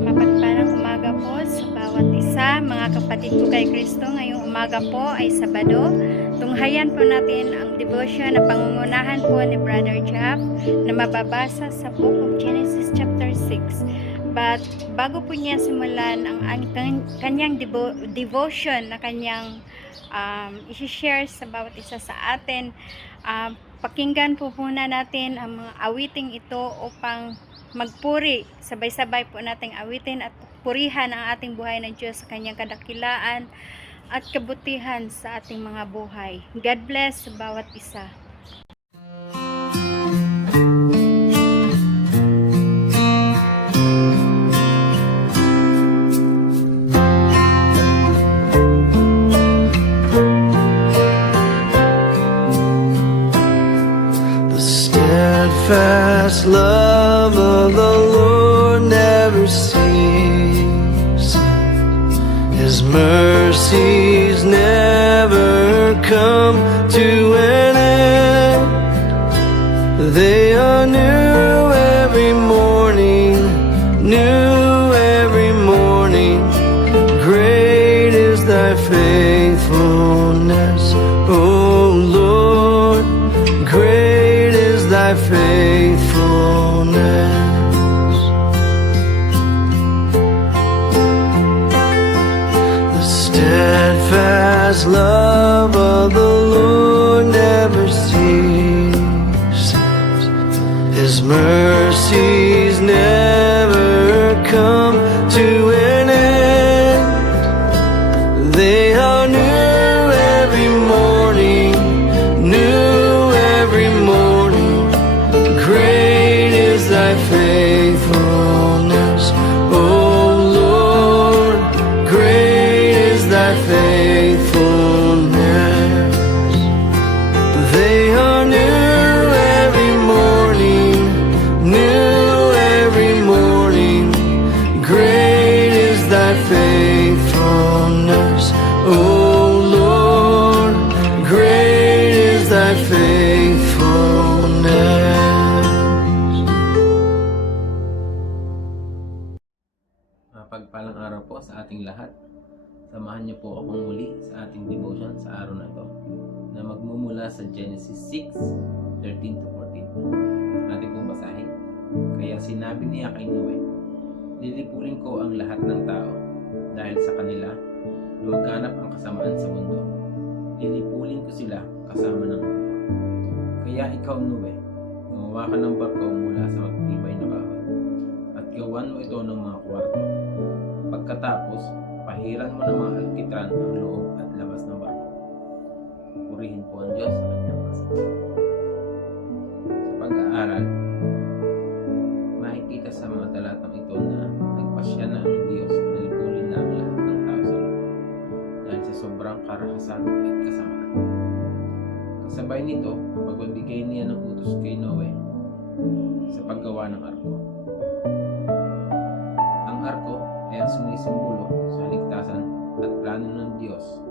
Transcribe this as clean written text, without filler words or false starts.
Mapagpalang umaga po sa bawat isa, mga kapatid ko kay Kristo. Ngayong umaga po ay Sabado. Tunghayan po natin ang devotion na pangungunahan po ni Brother Jeff na mababasa sa Book of Genesis chapter 6. But bago po niya simulan ang kanyang devotion na kanyang i-share sa bawat isa sa atin, pakinggan po muna natin ang mga awiting ito upang magpuri, sabay-sabay po nating awitin at purihan ang ating buhay ng Diyos sa kanyang kadakilaan at kabutihan sa ating mga buhay. God bless sa bawat isa. The steadfast love of the Lord never ceases. His mercies never come to an end. They are new every morning, new every morning. Great is thy faithfulness, O Lord. Great is thy faithfulness. The steadfast love of the Lord never ceases. His mercies never come to an end. They are new every morning, new every morning. Great is thy faithfulness, O Lord. Great is thy faithfulness. They are new every morning, new every morning. Great is thy faithfulness, O Lord. Great is thy faithfulness. Mapagpalang araw po sa ating lahat. Samahan niyo po akong muli sa ating devotion sa araw na ito na magmumula sa Genesis 6:13 to 14. Ating pong basahin. Kaya sinabi niya kay Noe, lilipunin ko ang lahat ng tao dahil sa kanila lumaganap ang kasamaan sa mundo. Lilipulin ko sila kasama ng mundo. Kaya ikaw, Noe, gumawa ka ng barko mula sa matitibay na kahoy at gawan mo ito ng mga kwarto. Pagkatapos, pahiran mo ng mga alkitran ang loob at labas ng barko. Purihin po ang Diyos sa kanyang mga salita. Sa pag-aaral, makikita sa mga talatang ito na nagpasya na ang Diyos na lipulin na ang lahat ng tao sa lupa dahil sa sobrang karahasan at kasamaan. Kasabay nito, ang pagbibigay niya ng utos kay Noe sa paggawa ng arko. Ang arko ay ang sumisimbolo sa ligtasan at plano ng Diyos